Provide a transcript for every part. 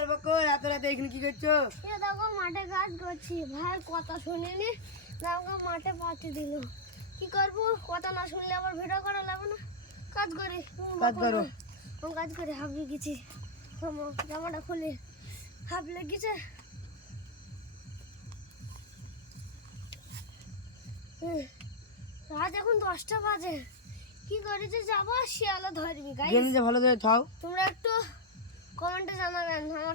কই বকর এত রাতে এখানে কি করছ? দেখো মাঠে কাজ করছি। ভাই কথা শুনিনি। দেখো মাঠে পাঠিয়ে দিল। কি করব? কথা না শুনলে আবার ভিডিও করা লাগবে না। কাজ করি। কাজ করো। আমি কাজ করে হাঁপিয়ে গেছি। জামাটা খুলে হাফ লেগেছে। হুম, রাত এখন দশটা বাজে। কি করেছে যাব শিয়ালে ধরবি গেঞ্জিটা ভালো করে থাও তোমরা একটু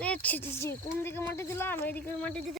আরে ছি ছি কোন দিকে মাটি দিলাম? এইদিকে মাটি দিতে